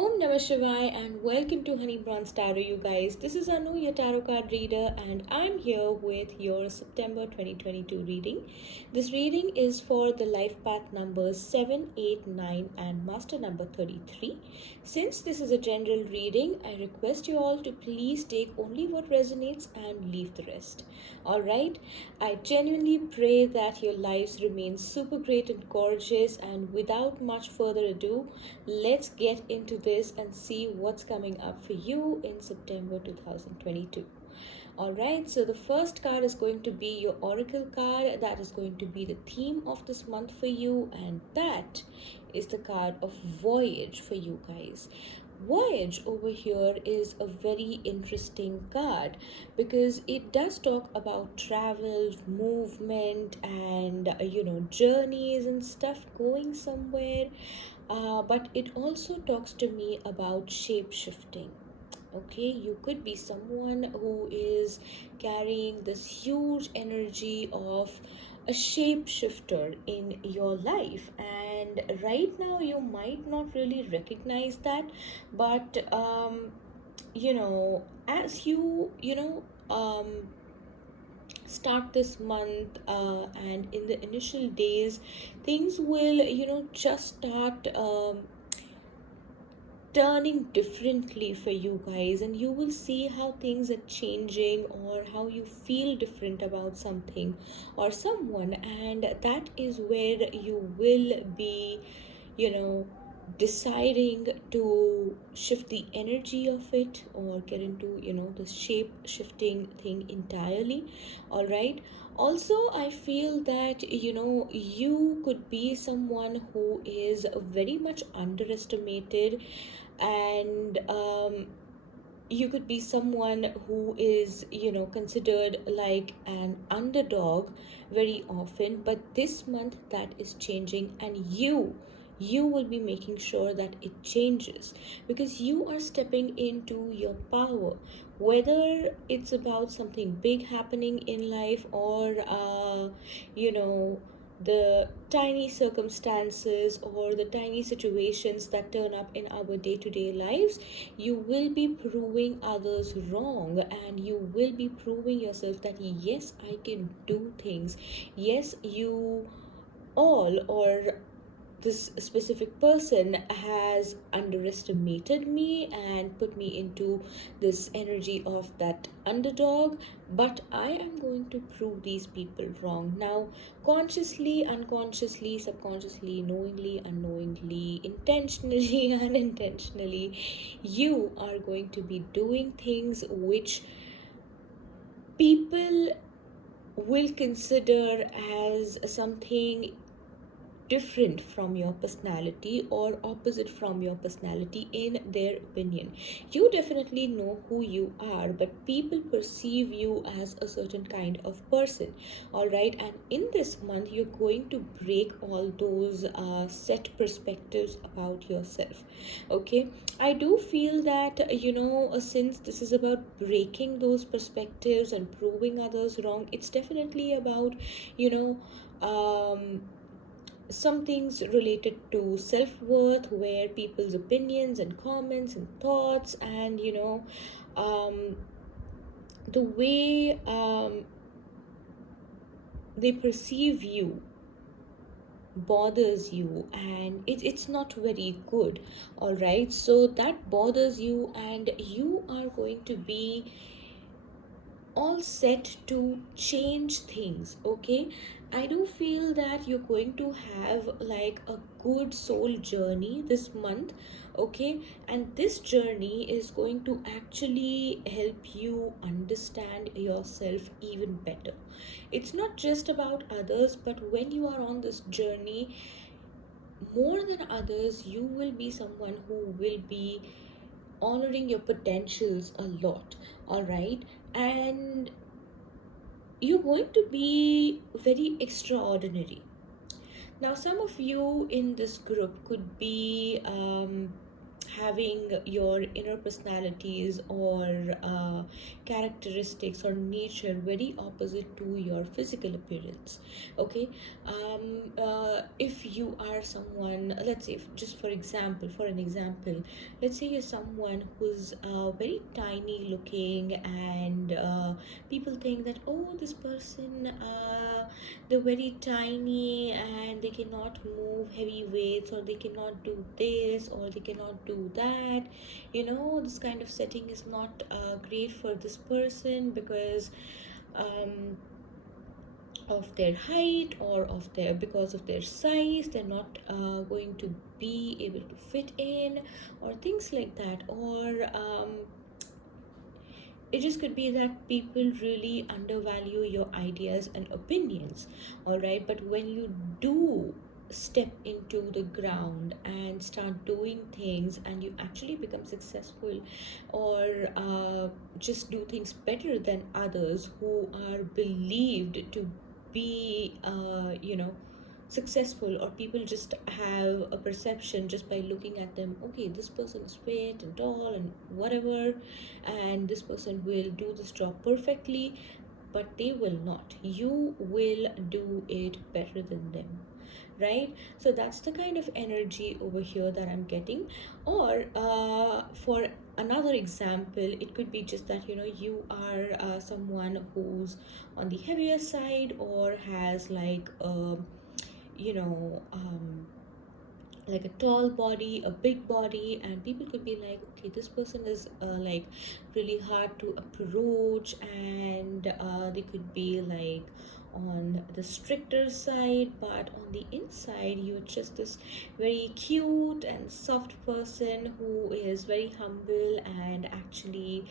Om Namah Shivaya and welcome to Honey Bronze Tarot, you guys. This is Anu, your tarot card reader, and I'm here with your September 2022 reading. This reading is for the life path numbers 7, 8, 9, and master number 33. Since this is a general reading, I request you all to please take only what resonates and leave the rest. Alright, I genuinely pray that your lives remain super great and gorgeous, and without much further ado, let's get into this and see what's coming up for you in September 2022. Alright, so the first card is going to be your oracle card. That is going to be the theme of this month for you, and that is the card of voyage for you guys. Voyage over here is a very interesting card because it does talk about travel, movement, and journeys and stuff, going somewhere. But it also talks to me about shape shifting. Okay, you could be someone who is carrying this huge energy of a shapeshifter in your life, and right now you might not really recognize that, but as start this month, and in the initial days, things will just start turning differently for you guys, and you will see how things are changing or how you feel different about something or someone, and that is where you will be deciding to shift the energy of it or get into the shape shifting thing entirely. All right, also I feel that you could be someone who is very much underestimated, and you could be someone who is considered like an underdog very often, but this month that is changing, and you will be making sure that it changes because you are stepping into your power, whether it's about something big happening in life or you know the tiny circumstances or the tiny situations that turn up in our day-to-day lives. You will be proving others wrong, and you will be proving yourself that yes, I can do things. Yes, you all or this specific person has underestimated me and put me into this energy of that underdog, but I am going to prove these people wrong. Now, consciously, unconsciously, subconsciously, knowingly, unknowingly, intentionally, unintentionally, you are going to be doing things which people will consider as something different from your personality or opposite from your personality in their opinion. You definitely know who you are, but people perceive you as a certain kind of person. All right, and in this month you're going to break all those set perspectives about yourself. Okay, I do feel that since this is about breaking those perspectives and proving others wrong, it's definitely about some things related to self-worth, where people's opinions and comments and thoughts and um, the way they perceive you bothers you, and it's not very good. All right, so that bothers you, and you are going to be all set to change things. Okay, I do feel that you're going to have like a good soul journey this month. Okay, and this journey is going to actually help you understand yourself even better. It's not just about others, but when you are on this journey, more than others, you will be someone who will be honoring your potentials a lot. All right, and you're going to be very extraordinary. Now, some of you in this group could be having your inner personalities or characteristics or nature very opposite to your physical appearance. Okay. If you are someone, let's say, just for example, for an example, let's say you're someone who's very tiny looking, and people think that, oh, this person, they're very tiny and they cannot move heavy weights, or they cannot do this, or they cannot do that. This kind of setting is not great for this person because um, of their height, or of their because of their size, they're not going to be able to fit in, or things like that. Or it just could be that people really undervalue your ideas and opinions. All right, but when you do step into the ground and start doing things, and you actually become successful, or just do things better than others who are believed to be successful, or people just have a perception just by looking at them, okay, this person is fit and tall and whatever, and this person will do this job perfectly, but they will not. You will do it better than them, right? So that's the kind of energy over here that I'm getting. Or for another example, it could be just that you are someone who's on the heavier side, or has you know um, like a tall body, a big body, and people could be like, okay, this person is like really hard to approach, and they could be like on the stricter side, but on the inside you're just this very cute and soft person who is very humble and actually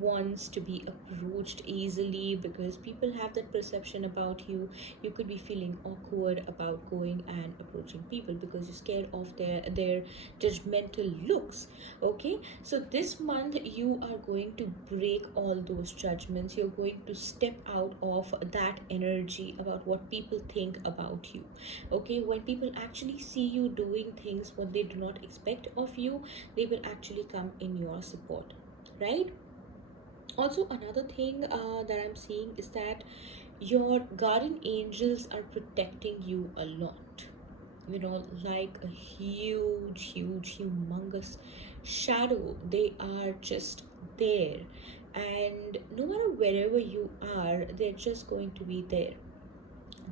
wants to be approached easily, because people have that perception about you. You could be feeling awkward about going and approaching people because you're scared of their judgmental looks. Okay, so this month you are going to break all those judgments. You're going to step out of that energy about what people think about you. Okay, when people actually see you doing things what they do not expect of you, they will actually come in your support, right? Also, another thing that I'm seeing is that your guardian angels are protecting you a lot. Like a huge, humongous shadow. They are just there. And no matter wherever you are, they're just going to be there.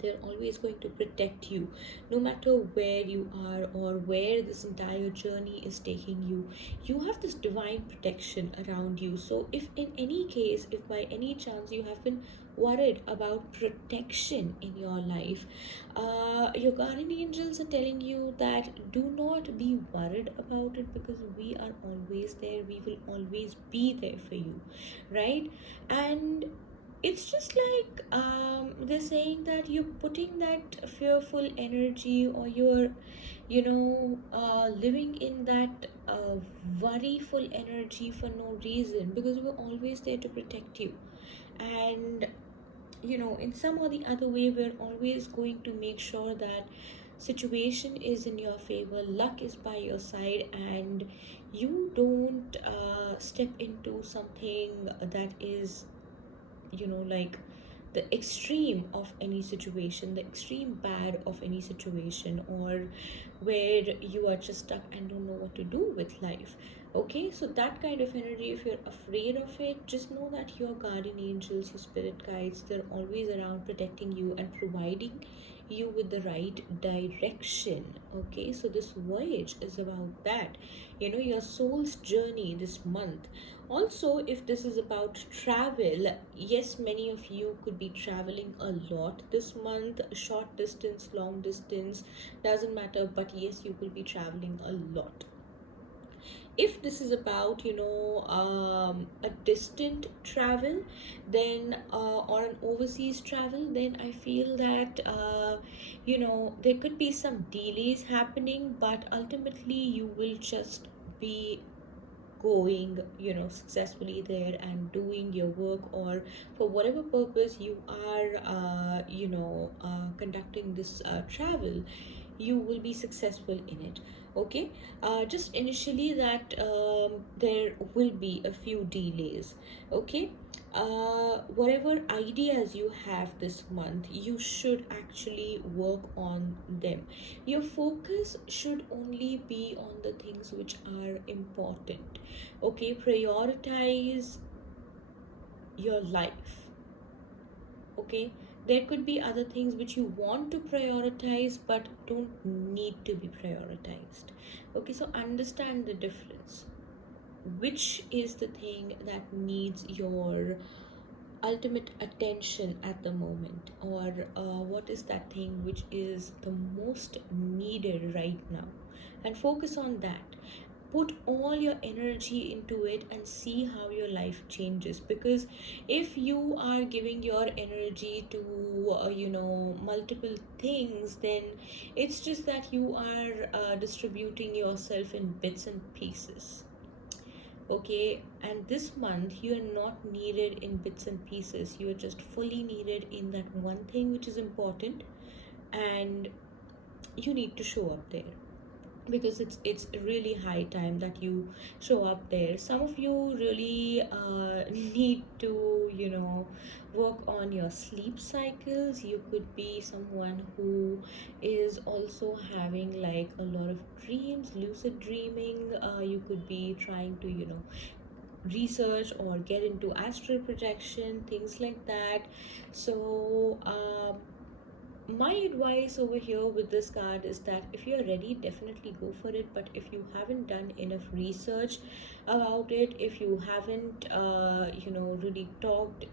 They're always going to protect you, no matter where you are or where this entire journey is taking you. You have this divine protection around you. So if in any case, if by any chance you have been worried about protection in your life, your guardian angels are telling you that do not be worried about it, because we are always there. We will always be there for you, right? And it's just like they're saying that you're putting that fearful energy, or you're living in that worryful energy for no reason, because we're always there to protect you. And in some or the other way, we're always going to make sure that situation is in your favor, luck is by your side, and you don't step into something that is like the extreme of any situation, the extreme bad of any situation, or where you are just stuck and don't know what to do with life. Okay, so that kind of energy, if you're afraid of it, just know that your guardian angels, your spirit guides, they're always around protecting you and providing you with the right direction. Okay, so this voyage is about that, your soul's journey this month. Also, if this is about travel, yes, many of you could be traveling a lot this month, short distance, long distance, doesn't matter, but yes, you will be traveling a lot. If this is about a distant travel, then or an overseas travel, then I feel that there could be some delays happening, but ultimately you will just be going successfully there and doing your work, or for whatever purpose you are conducting this travel, you will be successful in it. Okay, just initially that there will be a few delays. Okay, whatever ideas you have this month, you should actually work on them. Your focus should only be on the things which are important. Okay, prioritize your life. Okay, there could be other things which you want to prioritize but don't need to be prioritized. Okay, so understand the difference. Which is the thing that needs your ultimate attention at the moment, or what is that thing which is the most needed right now, and focus on that. Put all your energy into it and see how your life changes, because if you are giving your energy to multiple things, then it's just that you are distributing yourself in bits and pieces. Okay, and this month you are not needed in bits and pieces, you are just fully needed in that one thing which is important, and you need to show up there, because it's really high time that you show up there. Some of you really need to work on your sleep cycles. You could be someone who is also having like a lot of dreams, lucid dreaming. You could be trying to research or get into astral projection, things like that. So my advice over here with this card is that if you're ready, definitely go for it. But if you haven't done enough research about it, if you haven't really talked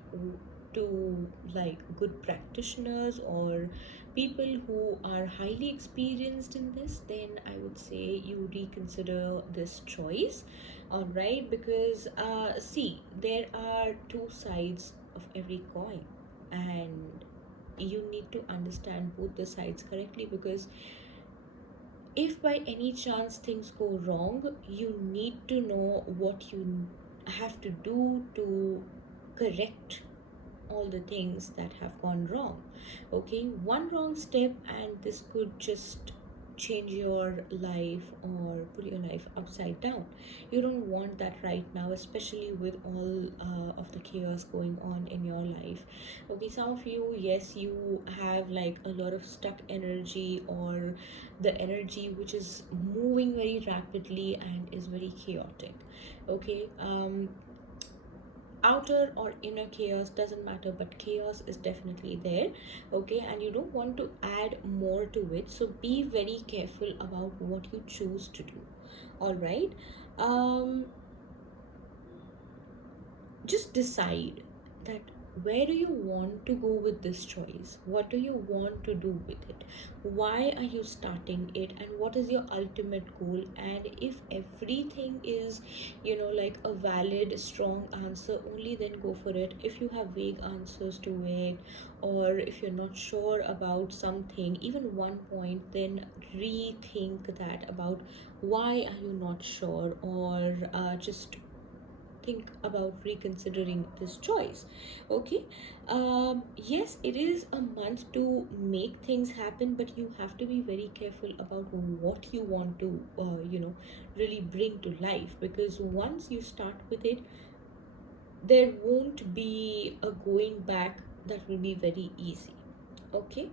to like good practitioners or people who are highly experienced in this, then I would say you reconsider this choice. All right, because see, there are two sides of every coin, and you need to understand both the sides correctly, because if by any chance things go wrong, you need to know what you have to do to correct all the things that have gone wrong. Okay, one wrong step and this could just change your life or put your life upside down. You don't want that right now, especially with all of the chaos going on in your life. Okay, some of you, yes, you have like a lot of stuck energy, or the energy which is moving very rapidly and is very chaotic. Okay, outer or inner chaos doesn't matter, but chaos is definitely there. Okay, and you don't want to add more to it, so be very careful about what you choose to do. All right, um just decide that where do you want to go with this choice, what do you want to do with it, why are you starting it, and what is your ultimate goal. And if everything is like a valid strong answer, only then go for it. If you have vague answers to it, or if you're not sure about something, even one point, then rethink that about why are you not sure, or just think about reconsidering this choice. Okay, yes, it is a month to make things happen, but you have to be very careful about what you want to really bring to life, because once you start with it, there won't be a going back. That will be very easy. Okay,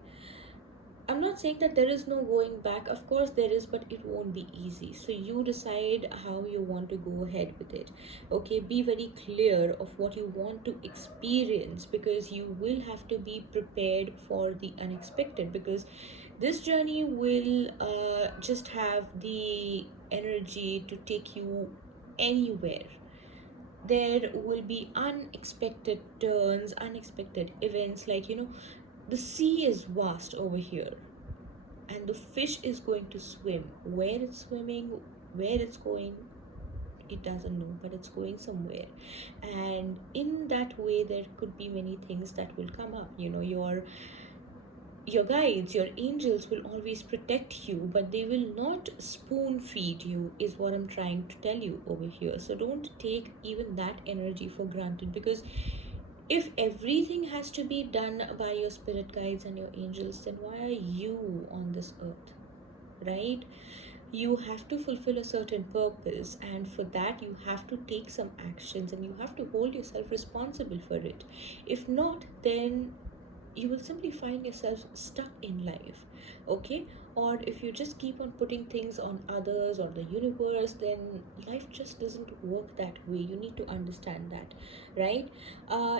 I'm not saying that there is no going back. Of course, there is, but it won't be easy. So you decide how you want to go ahead with it. Okay, be very clear of what you want to experience, because you will have to be prepared for the unexpected. Because this journey will just have the energy to take you anywhere. There will be unexpected turns, unexpected events, like the sea is vast over here, and the fish is going to swim. Where it's swimming, where it's going, it doesn't know, but it's going somewhere. And in that way, there could be many things that will come up. Your guides, your angels will always protect you, but they will not spoon feed you, is what I'm trying to tell you over here. So don't take even that energy for granted, because if everything has to be done by your spirit guides and your angels, then why are you on this earth, right? You have to fulfill a certain purpose, and for that you have to take some actions and you have to hold yourself responsible for it. If not, then you will simply find yourself stuck in life. Okay, or if you just keep on putting things on others or the universe, then life just doesn't work that way. You need to understand that, right?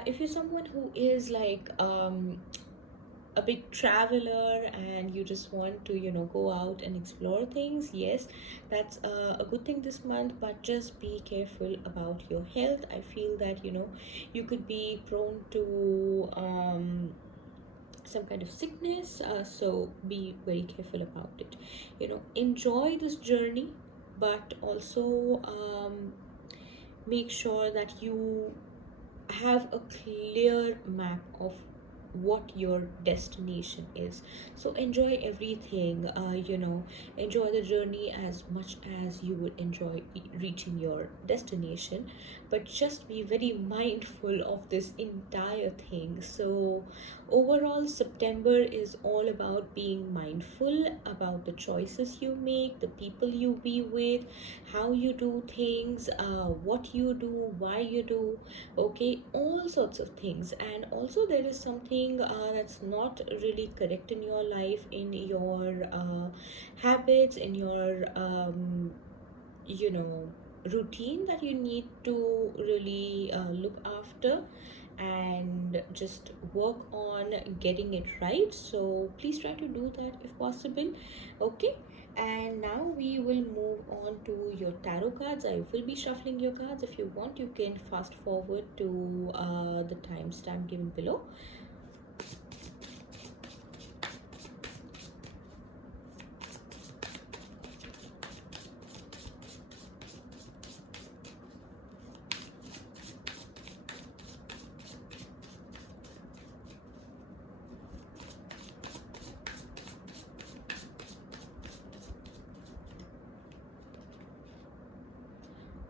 If you're someone who is like a big traveler and you just want to go out and explore things, yes, that's a good thing this month, but just be careful about your health. I feel that you could be prone to some kind of sickness, so be very careful about it. Enjoy this journey, but also make sure that you have a clear map of what your destination is. So enjoy everything, enjoy the journey as much as you would enjoy reaching your destination, but just be very mindful of this entire thing. So overall, September is all about being mindful about the choices you make, the people you be with, how you do things, what you do, why you do, okay, all sorts of things. And also there is something that's not really correct in your life, in your habits, in your you know routine, that you need to really look after and just work on getting it right. So please try to do that if possible. Okay, and now we will move on to your tarot cards. I will be shuffling your cards. If you want, you can fast forward to the timestamp given below.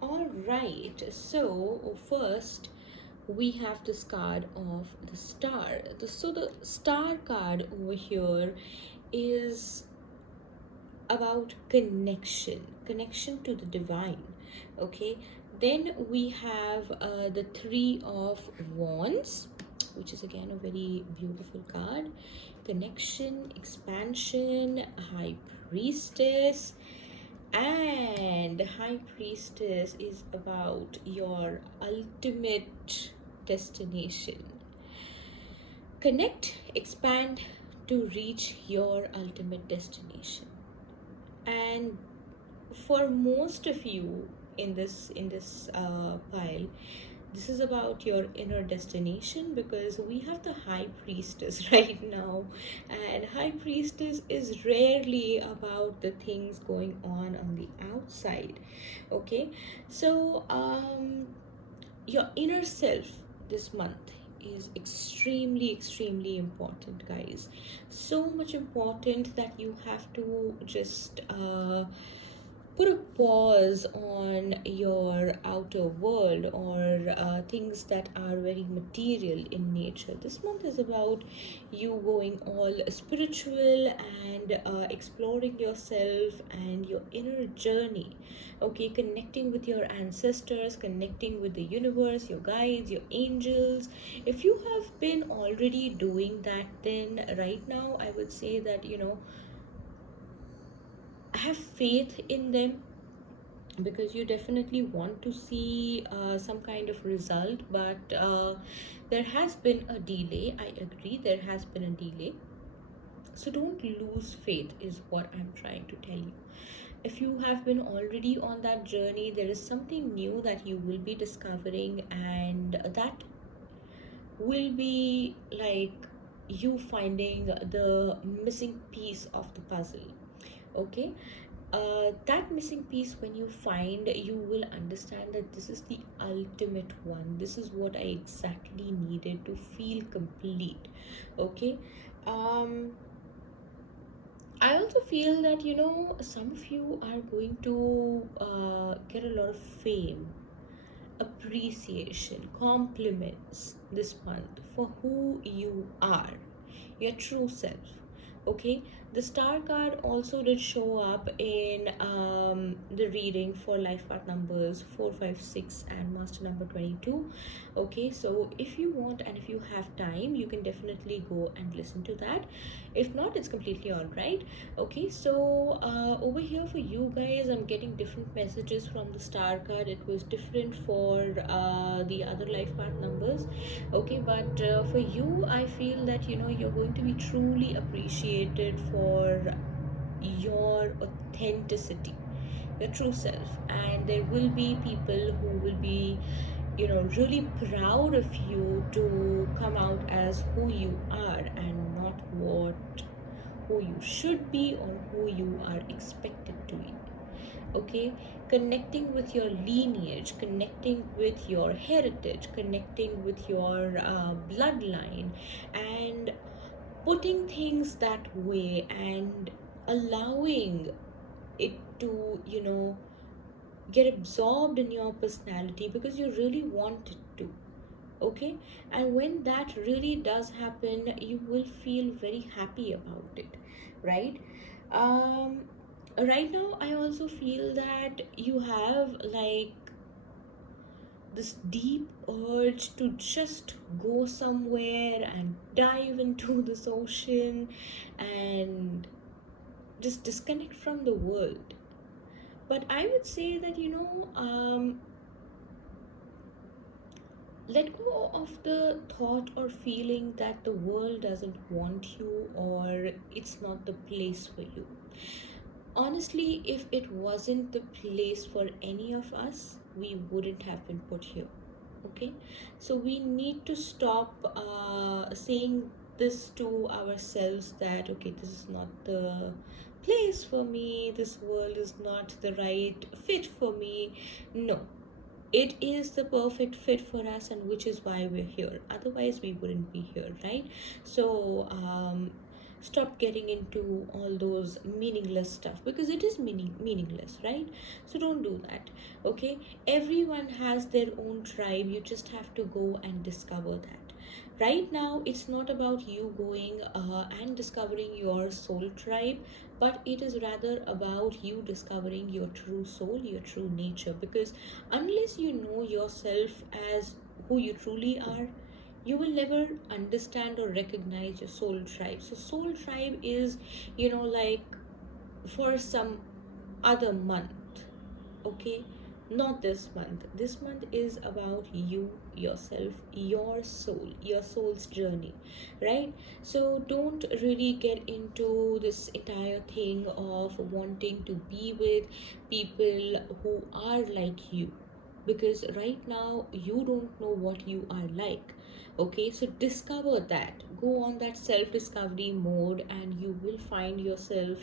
All right, so first we have this card of the star. So the star card over here is about connection to the divine. Okay, then we have the three of wands, which is again a very beautiful card. Connection, expansion, high priestess. And high priestess is about your ultimate destination. Connect, expand to reach your ultimate destination. And for most of you in this pile, this is about your inner destination, because we have the high priestess right now, and high priestess is rarely about the things going on the outside. Okay, so your inner self this month is extremely important, guys. So much important that you have to just put a pause on your outer world, or things that are very material in nature. This month is about you going all spiritual and exploring yourself and your inner journey. Okay, connecting with your ancestors, connecting with the universe, your guides, your angels. If you have been already doing that, then right now I would say that have faith in them, because you definitely want to see some kind of result. But there has been a delay. I agree, there has been a delay. So don't lose faith, is what I'm trying to tell you. If you have been already on that journey, there is something new that you will be discovering, and that will be like you finding the missing piece of the puzzle. Okay, that missing piece, when you find, you will understand that this is the ultimate one. This is what I exactly needed to feel complete. Okay, um I also feel that some of you are going to get a lot of fame, appreciation, compliments this month for who you are, your true self. Okay, The star card also did show up in the reading for life path numbers 456 and master number 22. Okay, so if you want and if you have time, you can definitely go and listen to that. If not, it's completely all right. Okay, so over here for you guys, I'm getting different messages from the star card. It was different for the other life path numbers. Okay, but for you, I feel that you're going to be truly appreciated for your authenticity, your true self, and there will be people who will be really proud of you to come out as who you are and not what who you should be or who you are expected to be. Okay, connecting with your lineage, connecting with your heritage, connecting with your bloodline, and putting things that way and allowing it to get absorbed in your personality because you really want it to. Okay, and when that really does happen, you will feel very happy about it, right? um right now I also feel that you have like this deep urge to just go somewhere and dive into this ocean and just disconnect from the world. But I would say that let go of the thought or feeling that the world doesn't want you or it's not the place for you. Honestly, if it wasn't the place for any of us, we wouldn't have been put here. Okay, so we need to stop saying this to ourselves that okay, this is not the place for me, this world is not the right fit for me. No, it is the perfect fit for us, and which is why we're here. Otherwise we wouldn't be here, right? So stop getting into all those meaningless stuff because it is meaningless, right? So don't do that. Okay, everyone has their own tribe. You just have to go and discover that. Right now it's not about you going and discovering your soul tribe, but it is rather about you discovering your true soul, your true nature. Because unless you know yourself as who you truly are, you will never understand or recognize your soul tribe. So soul tribe is like for some other month. Okay, not this month. This month is about you, yourself, your soul, your soul's journey, right? So don't really get into this entire thing of wanting to be with people who are like you, because right now you don't know what you are like. Okay, so discover that, go on that self discovery mode, and you will find yourself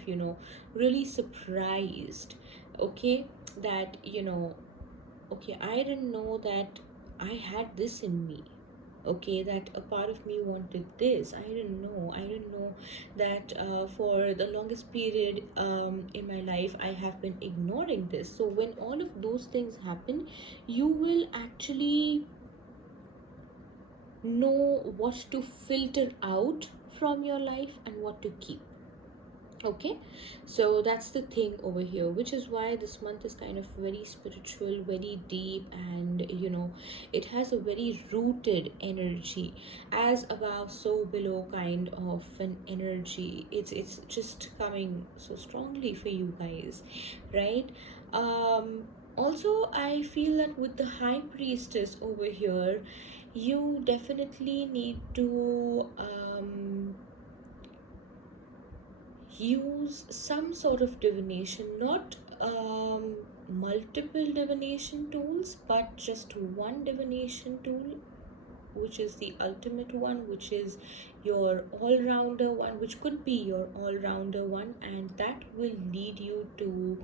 really surprised. Okay, that okay, I didn't know that I had this in me. Okay, that a part of me wanted this. I didn't know that for the longest period in my life I have been ignoring this. So when all of those things happen, you will actually know what to filter out from your life and what to keep. Okay, so that's the thing over here, which is why this month is kind of very spiritual, very deep, and it has a very rooted energy, as above so below kind of an energy. It's just coming so strongly for you guys, right? Also I feel that with the high priestess over here, you definitely need to use some sort of divination, not multiple divination tools, but just one divination tool, which is the ultimate one, which is your all-rounder one, which could be your all-rounder one, and that will lead you to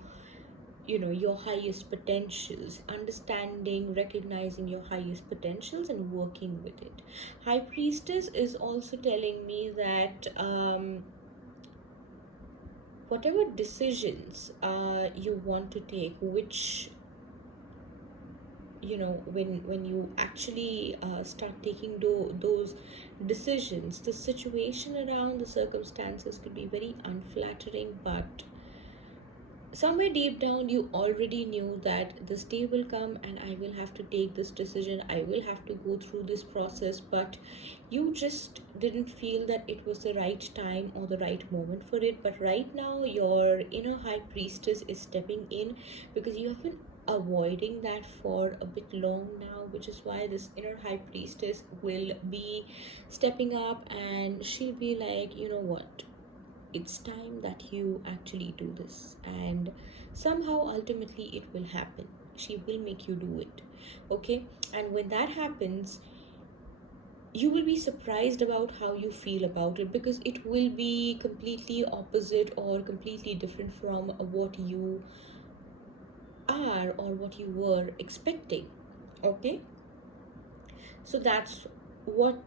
your highest potentials, understanding, recognizing your highest potentials and working with it. High priestess is also telling me that whatever decisions you want to take, which when you actually start taking those decisions, the situation around the circumstances could be very unflattering, but somewhere deep down you already knew that this day will come and I will have to take this decision, I will have to go through this process, but you just didn't feel that it was the right time or the right moment for it. But right now your inner high priestess is stepping in, because you have been avoiding that for a bit long now, which is why this inner high priestess will be stepping up, and she'll be like, you know what, it's time that you actually do this, and somehow ultimately it will happen. She will make you do it. Okay, and when that happens, you will be surprised about how you feel about it, because it will be completely opposite or completely different from what you are or what you were expecting. Okay, so that's what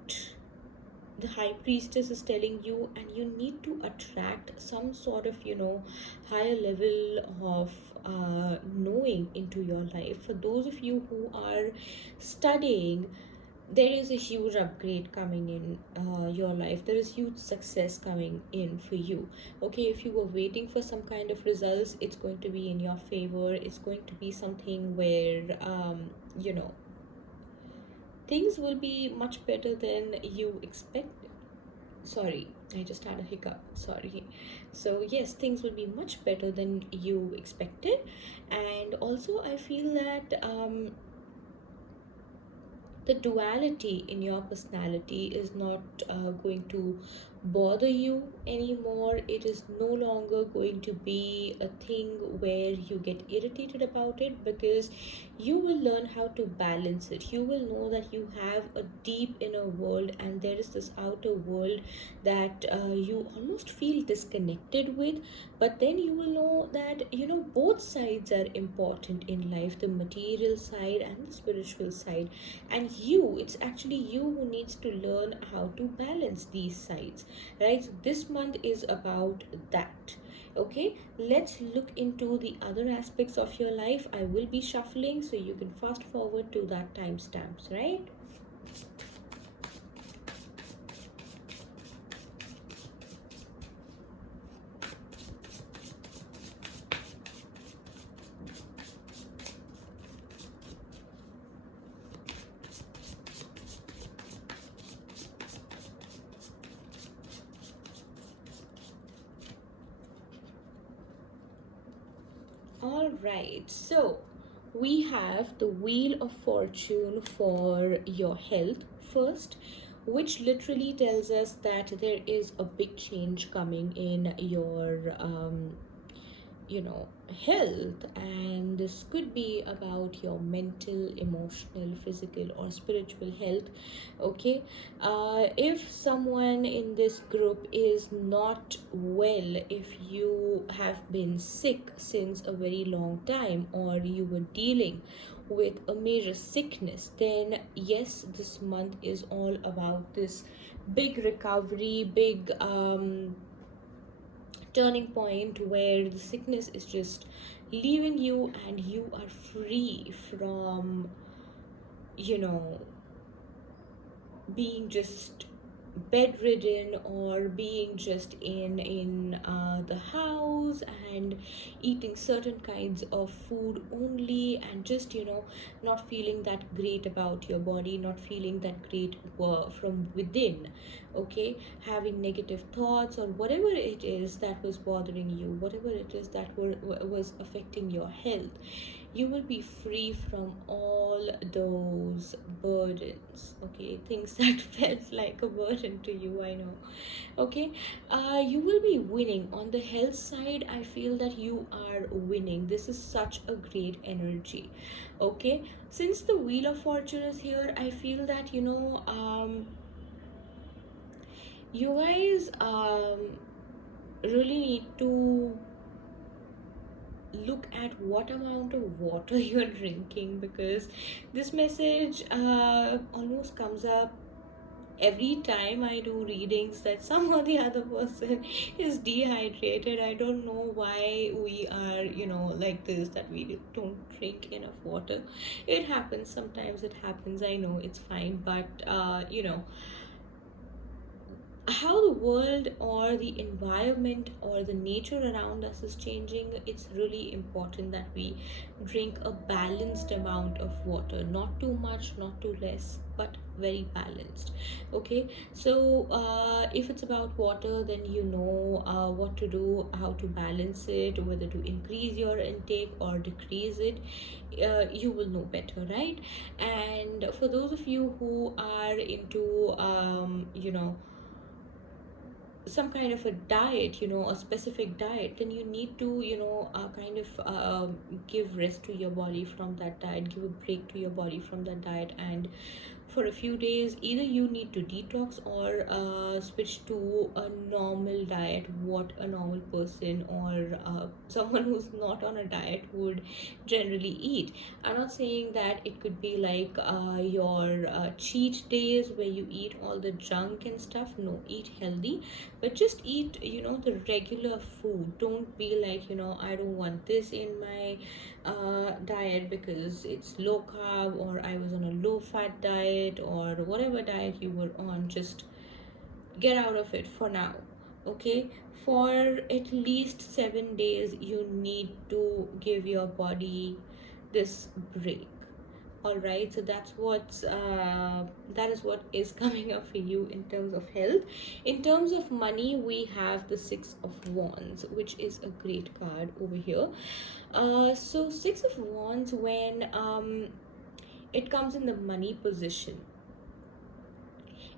the high priestess is telling you, and you need to attract some sort of higher level of knowing into your life. For those of you who are studying, there is a huge upgrade coming in your life. There is huge success coming in for you. Okay, if you were waiting for some kind of results, it's going to be in your favor. It's going to be something where things will be much better than you expected. Sorry, I just had a hiccup, sorry. So yes, things will be much better than you expected. And also I feel that the duality in your personality is not going to bother you anymore. It is no longer going to be a thing where you get irritated about it, because you will learn how to balance it. You will know that you have a deep inner world and there is this outer world that you almost feel disconnected with. But then you will know that both sides are important in life, the material side and the spiritual side. And it's actually you who needs to learn how to balance these sides, right? So this month is about that. Okay, let's look into the other aspects of your life. I will be shuffling, so you can fast forward to that timestamps, right? All right, so we have the Wheel of Fortune for your health first, which literally tells us that there is a big change coming in your health, and this could be about your mental, emotional, physical or spiritual health. Okay, if someone in this group is not well, if you have been sick since a very long time or you were dealing with a major sickness, then yes, this month is all about this big recovery, big turning point where the sickness is just leaving you and you are free from you know being just bedridden or being just in the house and eating certain kinds of food only, and just not feeling that great about your body, not feeling that great from within. Okay, having negative thoughts or whatever it is that was bothering you, whatever it is that was affecting your health, you will be free from all those burdens. Okay, things that felt like a burden to you, I know. Okay, you will be winning on the health side. I feel that you are winning. This is such a great energy. Okay, since the Wheel of Fortune is here, I feel that you guys really need to look at what amount of water you're drinking, because this message almost comes up every time I do readings that some or the other person is dehydrated. I don't know why we are, like this, that we don't drink enough water. It happens sometimes, it happens. I know it's fine, but how the world or the environment or the nature around us is changing, it's really important that we drink a balanced amount of water, not too much, not too less, but very balanced. Okay, so if it's about water, then you know what to do, how to balance it, whether to increase your intake or decrease it. You will know better, right? And for those of you who are into some kind of a diet, a specific diet, then you need to, kind of give rest to your body from that diet, give a break to your body from that diet. And for a few days, either you need to detox or switch to a normal diet, what a normal person or someone who's not on a diet would generally eat. I'm not saying that it could be like your cheat days where you eat all the junk and stuff. No, eat healthy, but just eat, the regular food. Don't be like, I don't want this in my diet because it's low carb, or I was on a low fat diet, or whatever diet you were on. Just get out of it for now. Okay, for at least 7 days you need to give your body this break. All right, so that is what is coming up for you in terms of health. In terms of money, we have the Six of Wands, which is a great card over here. So Six of Wands, when it comes in the money position,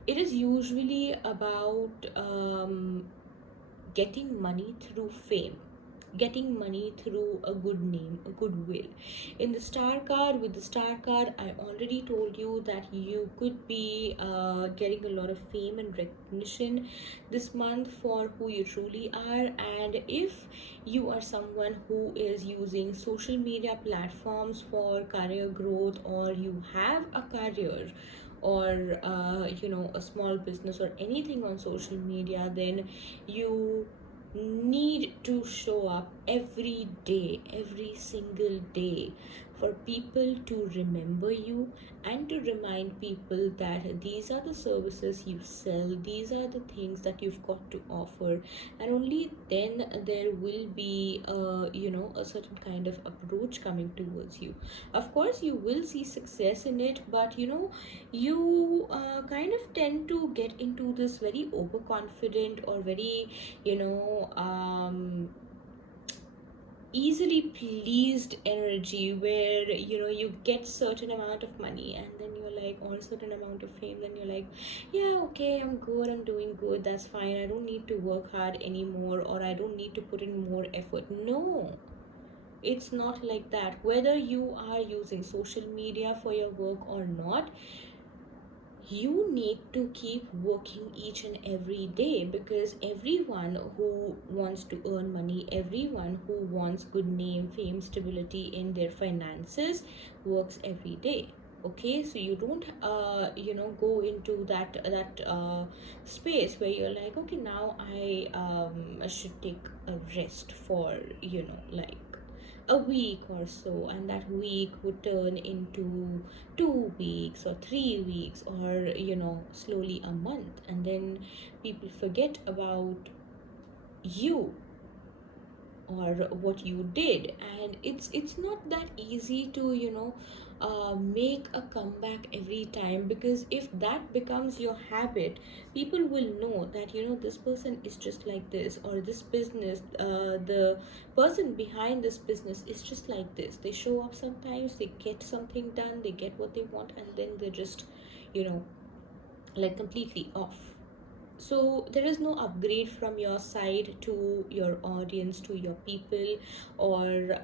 it is usually about getting money through fame, getting money through a good name, a goodwill. In the star card, with the star card, I already told you that you could be getting a lot of fame and recognition this month for who you truly are. And if you are someone who is using social media platforms for career growth, or you have a career, or a small business or anything on social media, then you need to show up every day, every single day, for people to remember you, and to remind people that these are the services you sell, these are the things that you've got to offer. And only then there will be a certain kind of approach coming towards you. Of course you will see success in it, but you kind of tend to get into this very overconfident or very you know um easily pleased energy, where you get certain amount of money, and then you're like, or a certain amount of fame, then you're like, yeah, okay, I'm good, I'm doing good, that's fine, I don't need to work hard anymore, or I don't need to put in more effort. No, it's not like that. Whether you are using social media for your work or not, you need to keep working each and every day, because everyone who wants to earn money, everyone who wants good name, fame, stability in their finances, works every day. Okay, so you don't go into that space where you're like, okay, now I should take a rest for like a week or so, and that week would turn into 2 weeks or 3 weeks, or slowly a month, and then people forget about you or what you did. And it's not that easy to make a comeback every time, because if that becomes your habit, people will know that this person is just like this, or this business, the person behind this business is just like this. They show up sometimes, they get something done, they get what they want, and then they're just you know like completely off. So there is no upgrade from your side to your audience, to your people, or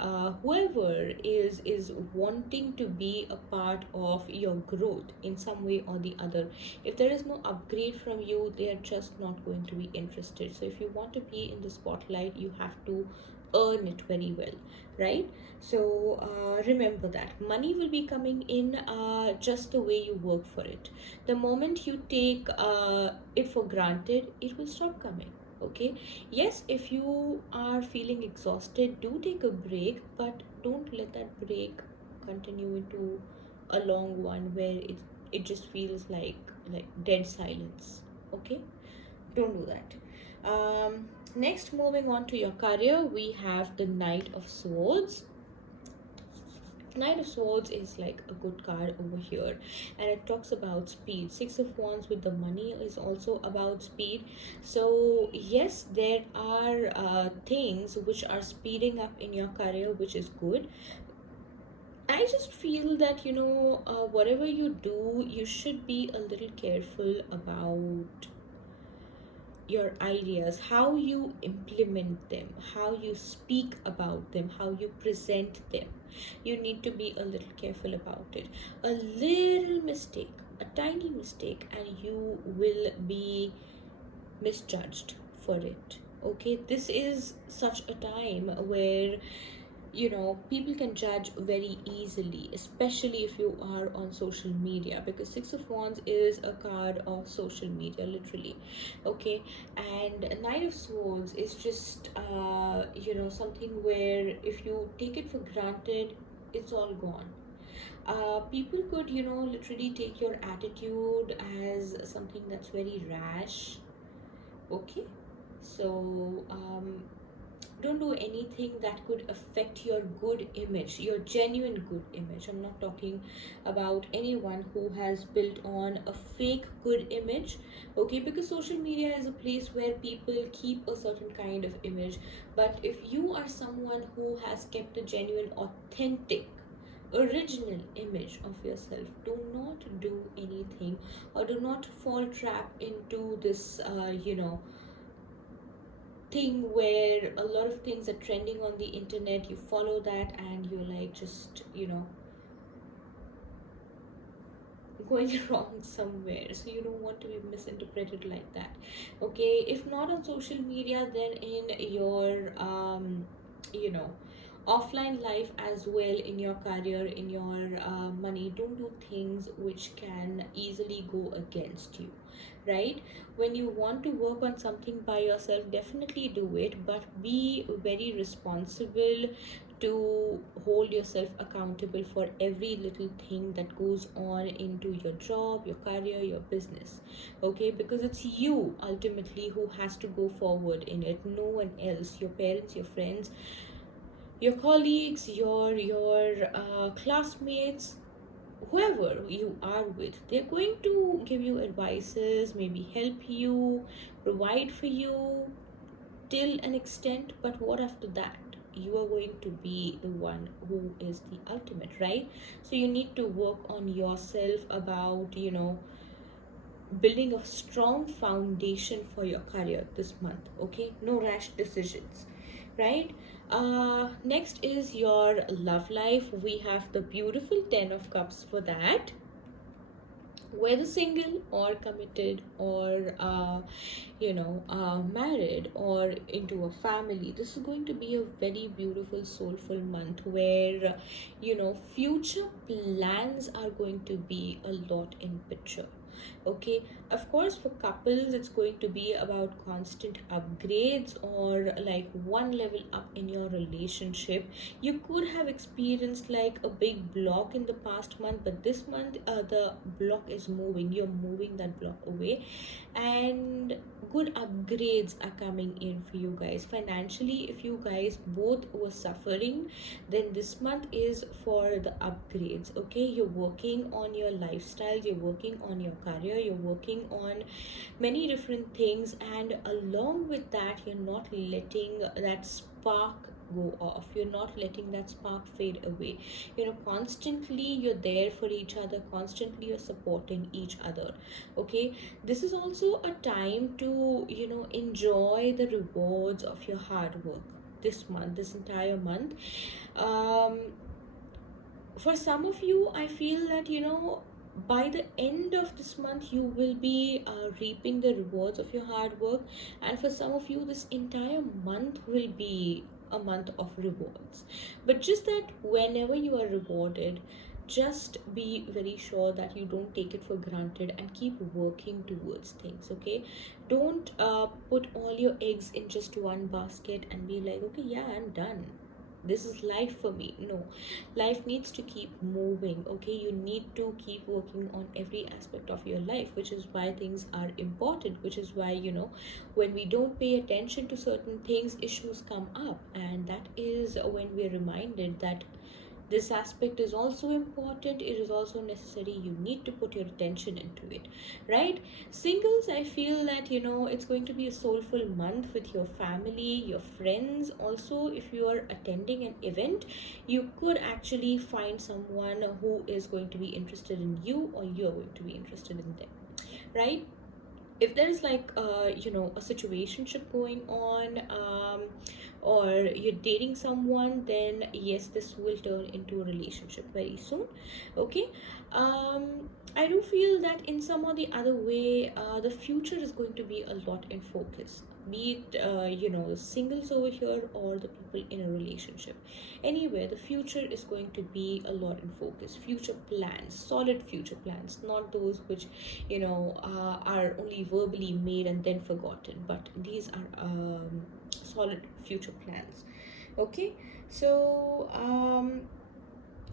whoever is wanting to be a part of your growth in some way or the other. If there is no upgrade from you, they are just not going to be interested. So if you want to be in the spotlight, you have to earn it very well, right? So remember that money will be coming in just the way you work for it. The moment you take it for granted, it will stop coming. Okay, yes, if you are feeling exhausted, do take a break, but don't let that break continue into a long one where it just feels like dead silence. Okay, don't do that. Next, moving on to your career, we have the Knight of Swords. Knight of Swords is like a good card over here, and it talks about speed. Six of Wands with the money is also about speed. So yes, there are things which are speeding up in your career, which is good. I just feel that whatever you do, you should be a little careful about your ideas, how you implement them, how you speak about them, how you present them. You need to be a little careful about it. A little mistake, a tiny mistake, and you will be misjudged for it. Okay, this is such a time where people can judge very easily, especially if you are on social media, because Six of Wands is a card of social media, literally. Okay, and Knight of Swords is just something where if you take it for granted, it's all gone. People could literally take your attitude as something that's very rash. Okay, so don't do anything that could affect your good image, your genuine good image. I'm not talking about anyone who has built on a fake good image. Okay, because social media is a place where people keep a certain kind of image, but if you are someone who has kept a genuine, authentic, original image of yourself, do not do anything, or do not fall trap into this thing where a lot of things are trending on the internet. You follow that and you're like just going wrong somewhere, so you don't want to be misinterpreted like that. Okay, if not on social media, then in your you know offline life as well, in your career, in your money, don't do things which can easily go against you, right? When you want to work on something by yourself, definitely do it, but be very responsible to hold yourself accountable for every little thing that goes on into your job, your career, your business. Okay, because it's you ultimately who has to go forward in it, no one else. Your parents, your friends, your colleagues, your classmates, whoever you are with, they're going to give you advices, maybe help you, provide for you till an extent, but what after that? You are going to be the one who is the ultimate, right? So you need to work on yourself about building a strong foundation for your career this month. Okay, no rash decisions, right? Next is your love life. We have the beautiful 10 of cups for that. Whether single or committed or married or into a family, this is going to be a very beautiful soulful month where future plans are going to be a lot in picture. Okay, of course, for couples, it's going to be about constant upgrades or like one level up in your relationship. You could have experienced like a big block in the past month, but this month the block is moving. You're moving that block away, and good upgrades are coming in for you guys financially. If you guys both were suffering, then this month is for the upgrades. Okay, you're working on your lifestyle, you're working on your career, you're working on many different things, and along with that, you're not letting that spark go off, you're not letting that spark fade away. Constantly you're there for each other, constantly you're supporting each other. Okay, this is also a time to enjoy the rewards of your hard work this month, this entire month. um for some of you, I feel that by the end of this month you will be reaping the rewards of your hard work, and for some of you this entire month will be a month of rewards. But just that whenever you are rewarded, just be very sure that you don't take it for granted and keep working towards things. Okay, don't put all your eggs in just one basket and be like, okay, yeah, I'm done, this is life for me. No, life needs to keep moving. Okay, you need to keep working on every aspect of your life, which is why things are important, which is why, when we don't pay attention to certain things, issues come up, and that is when we're reminded that this aspect is also important, it is also necessary, you need to put your attention into it, right? Singles, I feel that it's going to be a soulful month with your family, your friends. Also, if you are attending an event, you could actually find someone who is going to be interested in you, or you're going to be interested in them, right? If there is like a situationship going on, or you're dating someone, then yes, this will turn into a relationship very soon. Okay. I do feel that in some or the other way, the future is going to be a lot in focus, be it the singles over here or the people in a relationship. Anyway, the future is going to be a lot in focus. Future plans, solid future plans, not those which are only verbally made and then forgotten, but these are solid future plans. Okay. So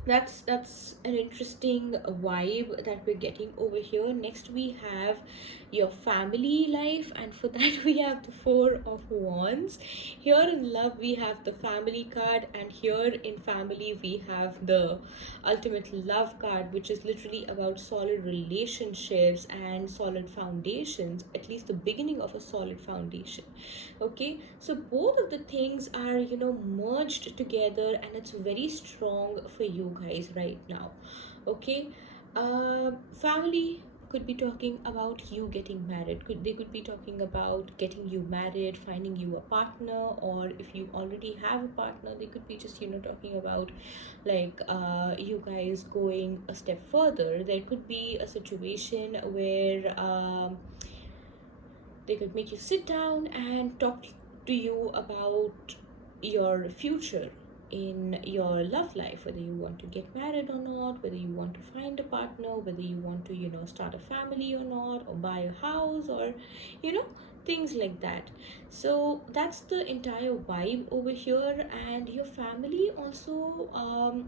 that's an interesting vibe that we're getting over here. Next we have your family life, and for that we have the Four of Wands. Here in love we have the family card, and here in family we have the ultimate love card, which is literally about solid relationships and solid foundations, at least the beginning of a solid foundation. Okay, so both of the things are merged together, and it's very strong for you guys right now. Okay. Family could be talking about you getting married, they could be talking about getting you married, finding you a partner, or if you already have a partner, they could be just talking about like you guys going a step further. There could be a situation where they could make you sit down and talk to you about your future in your love life, whether you want to get married or not, whether you want to find a partner, whether you want to start a family or not, or buy a house, or you know things like that. So that's the entire vibe over here. And your family also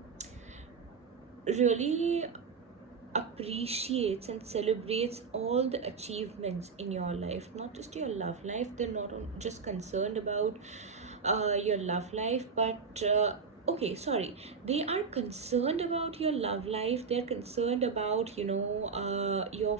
really appreciates and celebrates all the achievements in your life, not just your love life. They're not just concerned about your love life, but okay, sorry, they are concerned about your love life. They're concerned about your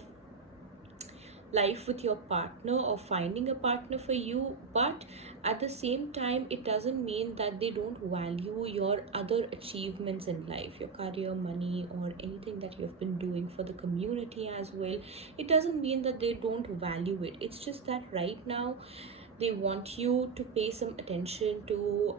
life with your partner, or finding a partner for you. But at the same time, it doesn't mean that they don't value your other achievements in life, your career, money, or anything that you've been doing for the community as well. It doesn't mean that they don't value it. It's just that right now they want you to pay some attention to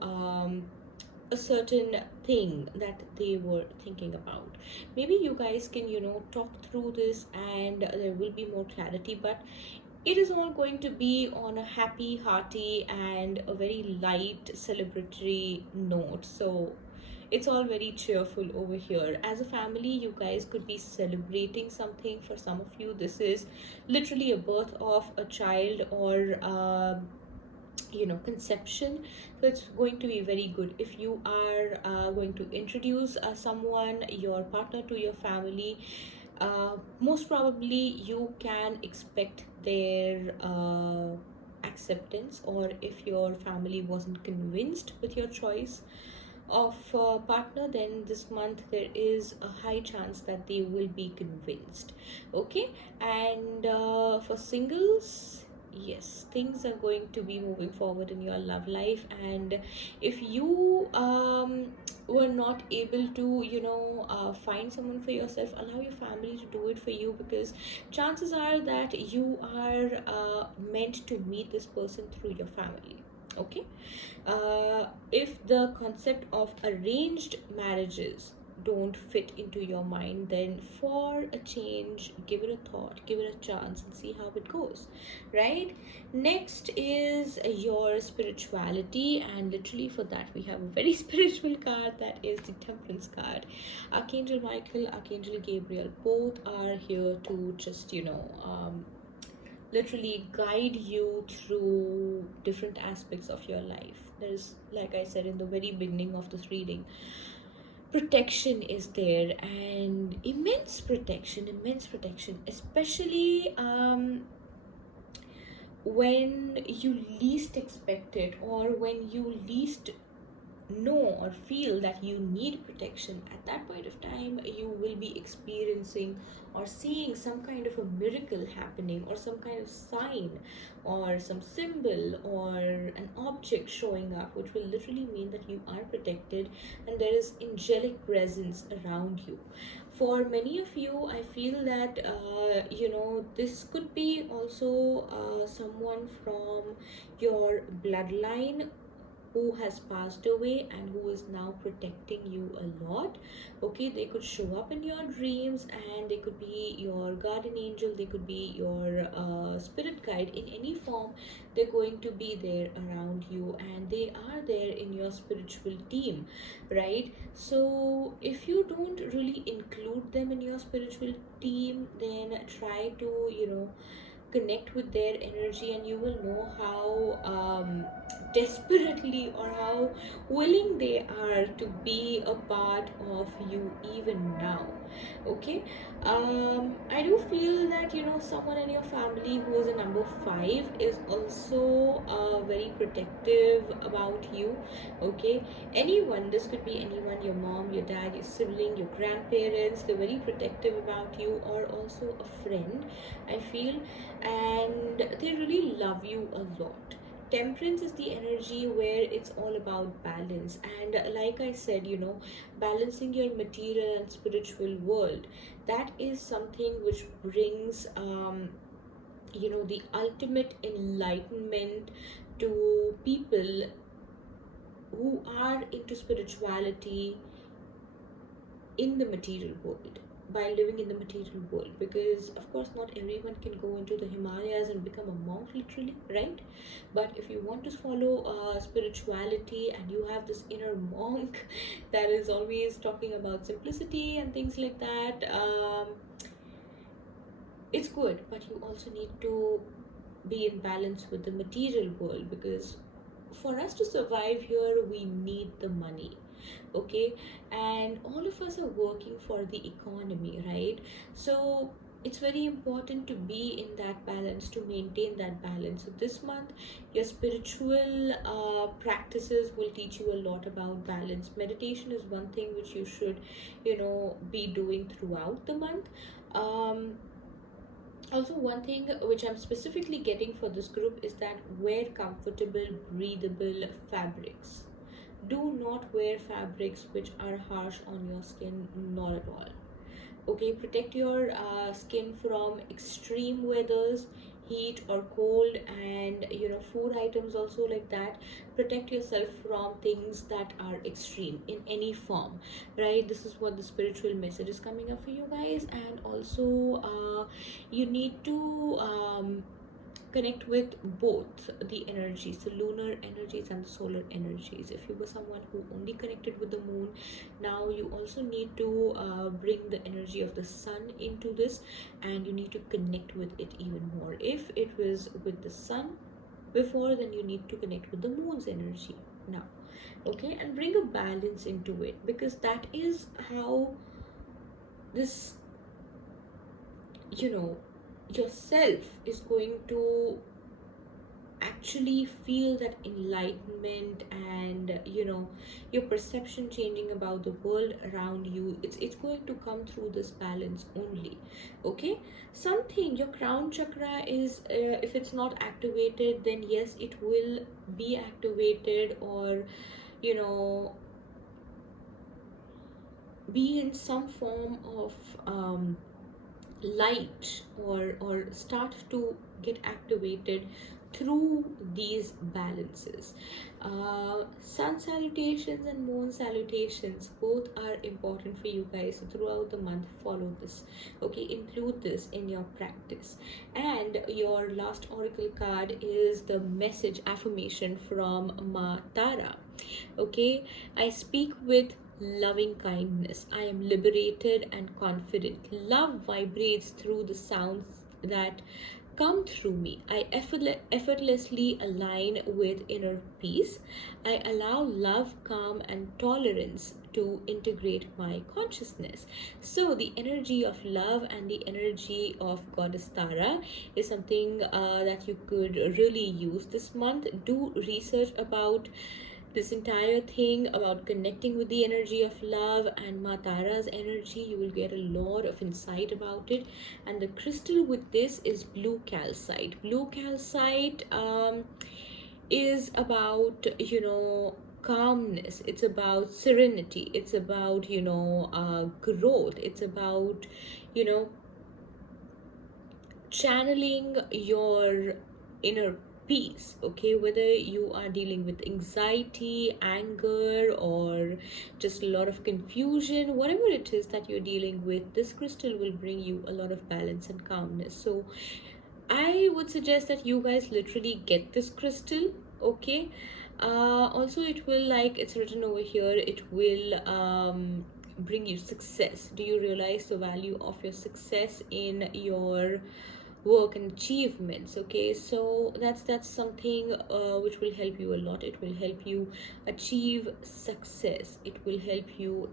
a certain thing that they were thinking about. Maybe you guys can talk through this, and there will be more clarity. But it is all going to be on a happy, hearty, and a very light celebratory note. So it's all very cheerful over here. As a family, you guys could be celebrating something. For some of you, this is literally a birth of a child, or conception. So it's going to be very good if you are going to introduce someone, your partner, to your family. Most probably you can expect their acceptance, or if your family wasn't convinced with your choice of partner, then this month there is a high chance that they will be convinced. Okay. And for singles, yes, things are going to be moving forward in your love life. And if you were not able to find someone for yourself, allow your family to do it for you, because chances are that you are meant to meet this person through your family. Okay. If the concept of arranged marriages don't fit into your mind, then for a change, give it a thought, give it a chance, and see how it goes, right? Next is your spirituality, and literally for that, we have a very spiritual card, that is the Temperance card. Archangel Michael, Archangel Gabriel, both are here to just, literally guide you through different aspects of your life. There's, like I said in the very beginning of this reading, protection is there, and immense protection, especially when you least expect it, or when you least know or feel that you need protection. At that point of time, you will be experiencing or seeing some kind of a miracle happening, or some kind of sign, or some symbol, or an object showing up, which will literally mean that you are protected and there is angelic presence around you. For many of you, I feel that this could be also someone from your bloodline who has passed away and who is now protecting you a lot. Okay, they could show up in your dreams, and they could be your guardian angel, they could be your spirit guide in any form. They're going to be there around you, and they are there in your spiritual team, right? So if you don't really include them in your spiritual team, then try to connect with their energy, and you will know how desperately, or how willing they are to be a part of you even now. Okay, I do feel that someone in your family who is a number 5 is also very protective about you. Okay, anyone, this could be anyone, your mom, your dad, your sibling, your grandparents, they're very protective about you, or also a friend, I feel, and they really love you a lot. Temperance is the energy where it's all about balance, and like I said, balancing your material and spiritual world, that is something which brings the ultimate enlightenment to people who are into spirituality in the material world, by living in the material world, because of course not everyone can go into the Himalayas and become a monk literally, right? But if you want to follow spirituality, and you have this inner monk that is always talking about simplicity and things like that, it's good, but you also need to be in balance with the material world, because for us to survive here, we need the money. Okay, and all of us are working for the economy, right? So it's very important to be in that balance, to maintain that balance. So this month, your spiritual practices will teach you a lot about balance. Meditation is one thing which you should be doing throughout the month. Also, one thing which I'm specifically getting for this group is that wear comfortable, breathable fabrics. Do not wear fabrics which are harsh on your skin, not at all. Okay, protect your skin from extreme weathers, heat or cold, and food items also like that. Protect yourself from things that are extreme in any form, right? This is what the spiritual message is coming up for you guys. And also you need to connect with both the energies, the lunar energies and the solar energies. If you were someone who only connected with the moon, now you also need to bring the energy of the sun into this, and you need to connect with it even more. If it was with the sun before, then you need to connect with the moon's energy now. Okay, and bring a balance into it, because that is how this yourself is going to actually feel that enlightenment, and your perception changing about the world around you. It's going to come through this balance only. Okay, something, your crown chakra is if it's not activated, then yes, it will be activated, or be in some form of light, or start to get activated through these balances. Sun salutations and moon salutations both are important for you guys. So throughout the month, follow this. Okay, include this in your practice. And your last oracle card is the message affirmation from Ma Tara. Okay, I speak with loving kindness. I am liberated and confident. Love vibrates through the sounds that come through me. I effortlessly align with inner peace. I allow love, calm, and tolerance to integrate my consciousness. So, the energy of love and the energy of Goddess Tara is something that you could really use this month. Do research about this entire thing about connecting with the energy of love and Matara's energy. You will get a lot of insight about it. And the crystal with this is blue calcite. Blue calcite is about, calmness. It's about serenity. It's about, growth. It's about, you know channeling your inner peace. Okay, whether you are dealing with anxiety, anger, or just a lot of confusion, whatever it is that you're dealing with, this crystal will bring you a lot of balance and calmness. So I would suggest that you guys literally get this crystal. Okay, also it will, like it's written over here, it will bring you success. Do you realize the value of your success in your work and achievements? Okay, so that's something which will help you a lot. It will help you achieve success. It will help you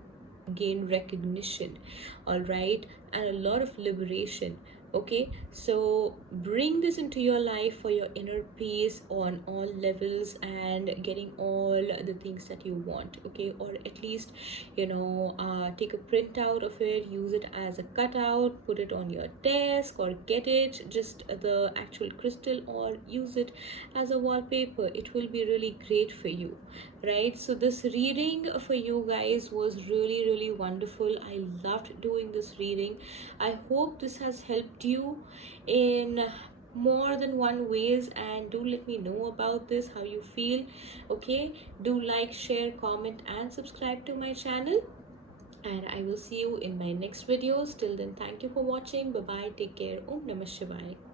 gain recognition, all right, and a lot of liberation. Okay, so bring this into your life for your inner peace on all levels and getting all the things that you want. Okay, or at least take a print out of it, use it as a cutout, put it on your desk, or get it just the actual crystal, or use it as a wallpaper. It will be really great for you, right? So this reading for you guys was really wonderful. I loved doing this reading. I hope this has helped you in more than one ways, and do let me know about this, how you feel. Okay, do like, share, comment, and subscribe to my channel, and I will see you in my next videos. Till then, thank you for watching. Bye bye, take care. Om Namah Shivaya.